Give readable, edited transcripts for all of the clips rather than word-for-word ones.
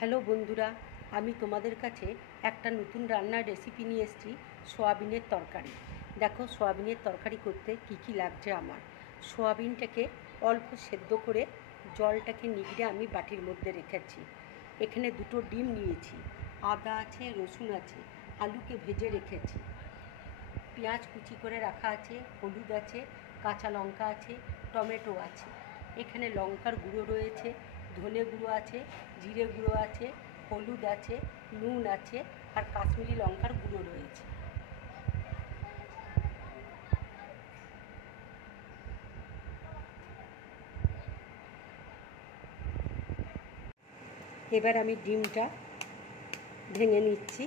Hello বন্ধুরা, আমি তোমাদের কাছে একটা নতুন রান্নার রেসিপি নিয়ে এসেছি। সোয়াবিনের তরকারি। দেখো সোয়াবিনের তরকারি করতে কি কি লাগছে আমার। সোয়াবিনটাকে অল্প সেদ্ধ করে জলটাকে নিগড়ে আমি বাটির মধ্যে রেখেছি। এখানে দুটো ডিম নিয়েছি, আদা আছে, রসুন আছে, আলুকে ভেজে রেখেছি, পেঁয়াজ কুচি করে রাখা আছে, হলুদ আছে, কাঁচা লঙ্কা আছে, টমেটো আছে। এখানে লঙ্কার গুঁড়ো রয়েছে, ধনে গুঁড়ো আছে, জিরে গুঁড়ো আছে, হলুদ আছে, নুন আছে, আর কাশ্মীরি লঙ্কার গুঁড়ো রয়েছে। এবার আমি ডিমটা ভেঙে নিচ্ছি,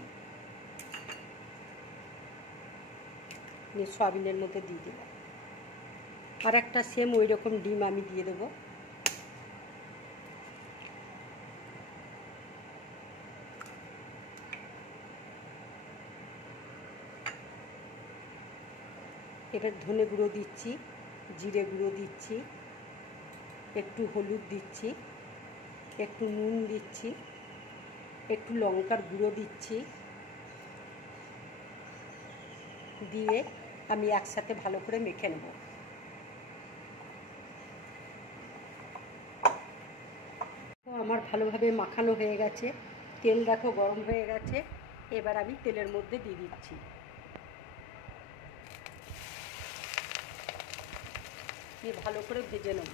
সয়াবিনের মধ্যে দিয়ে দেবো। আর একটা সেম ওই রকম ডিম আমি দিয়ে দেবো। এবার ধনে গুঁড়ো দিচ্ছি, জিরে গুঁড়ো দিচ্ছি, একটু হলুদ দিচ্ছি, একটু নুন দিচ্ছি, একটু লঙ্কার গুঁড়ো দিচ্ছি, দিয়ে আমি একসাথে ভালো করে মেখে নেব। আমার ভালোভাবে মাখানো হয়ে গেছে, তেল দেখো গরম হয়ে গেছে। এবার আমি তেলের মধ্যে দিয়ে দিচ্ছি। দিয়ে ভালো করে ভেজে নেব।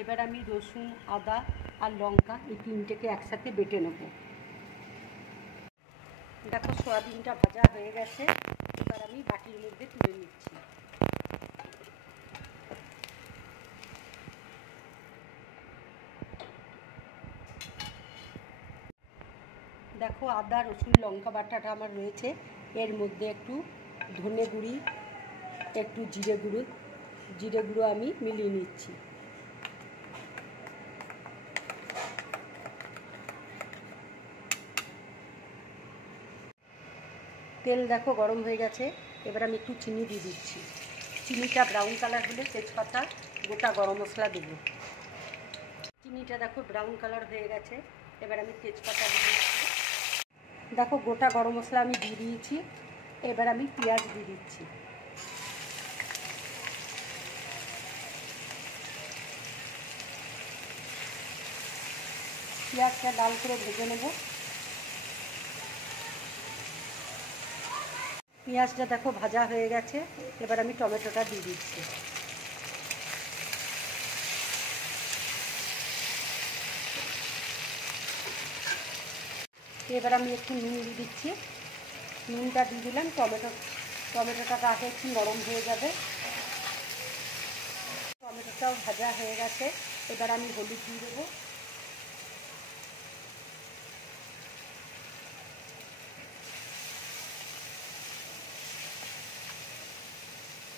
এবার আমি রসুন, আদা আর লঙ্কা এই তিনটেকে একসাথে বেটে নেব। দেখো সয়াবিনটা ভাজা হয়ে গেছে, এবার আমি বাটির মধ্যে তুলে নিচ্ছি। দেখো আদা রসুন লঙ্কা বাটাটা আমার রয়েছে, এর মধ্যে একটু ধনে গুঁড়ি, একটু জিরে গুঁড়ো আমি মিলিয়ে নিচ্ছি। তেল দেখো গরম হয়ে গেছে, এবার আমি একটু চিনি দিয়ে দিচ্ছি। চিনিটা ব্রাউন কালার হলে তেজপাতা, গোটা গরম মশলা দেব। চিনিটা দেখো ব্রাউন কালার হয়ে গেছে, এবার আমি তেজপাতা দিয়ে দিচ্ছি। দেখো গোটা গরম মশলা আমি দিয়ে দিয়েছি, এবার আমি পেঁয়াজ দিয়ে দিচ্ছি। পেঁয়াজটা লাল করে ভেজে নেব। পেঁয়াজটা দেখো ভাজা হয়ে গেছে, এবার আমি টমেটোটা দিয়ে দিচ্ছি। এবার আমি একটু নুন দিয়ে দিচ্ছি। নুনটা দিয়ে দিলাম, টমেটোটা আগে একটু নরম হয়ে যাবে। টমেটোটাও ভাজা হয়ে গেছে, এবার আমি হলুদ দিয়ে দেবো।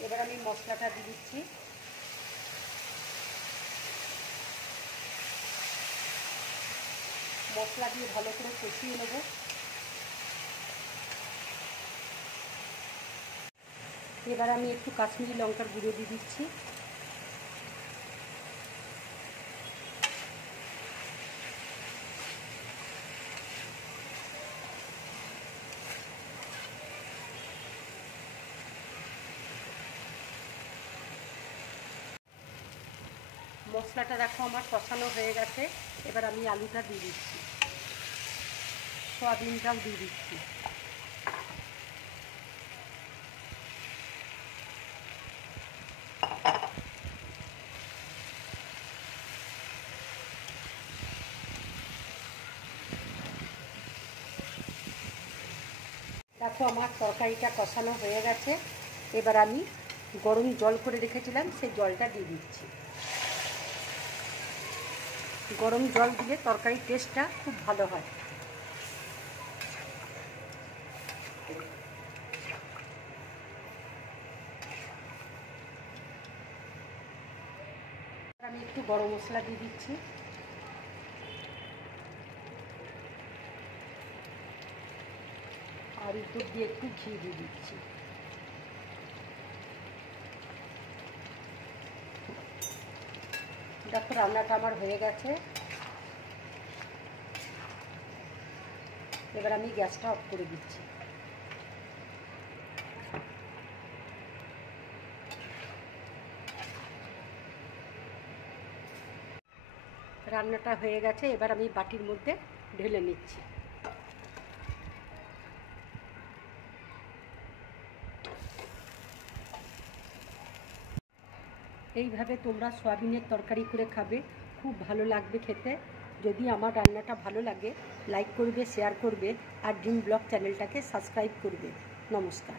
এবার আমি মশলাটা দিয়ে দিচ্ছি। মশলা দিয়ে ভালো করে কষিয়ে নেব। এবার আমি একটু কাশ্মীরি লঙ্কার গুঁড়ো দিয়ে দিচ্ছি। মশলাটা দেখো আমার কষানো হয়ে গেছে, এবার আমি আলুটা দিয়ে দিচ্ছি, সয়াবিনটাও দিয়ে দিচ্ছি। দেখো আমার তরকারিটা কষানো হয়ে গেছে, এবার আমি গরম জল করে রেখেছিলাম সেই জলটা দিয়ে দিচ্ছি। গরম জল দিলে তরকারির টেস্টটা খুব ভালো হয়। আমি একটু গরম মশলা দিয়ে দিচ্ছি। আর উপর দিয়ে একটু ঘি দিয়ে দিচ্ছি। দেখো রান্নাটা আমার হয়ে গেছে। এবার আমি গ্যাসটা অফ করে দিচ্ছি। রান্নাটা হয়ে গেছে, এবার আমি বাটির মধ্যে ঢেলে নিচ্ছি। এইভাবে তোমরা সয়াবিনের তরকারি করে খাবে, খুব ভালো লাগবে খেতে। যদি আমার রান্নাটা ভালো লাগে লাইক করবে, শেয়ার করবে আর ড্রিম ব্লগ চ্যানেলটাকে সাবস্ক্রাইব করবে। নমস্কার।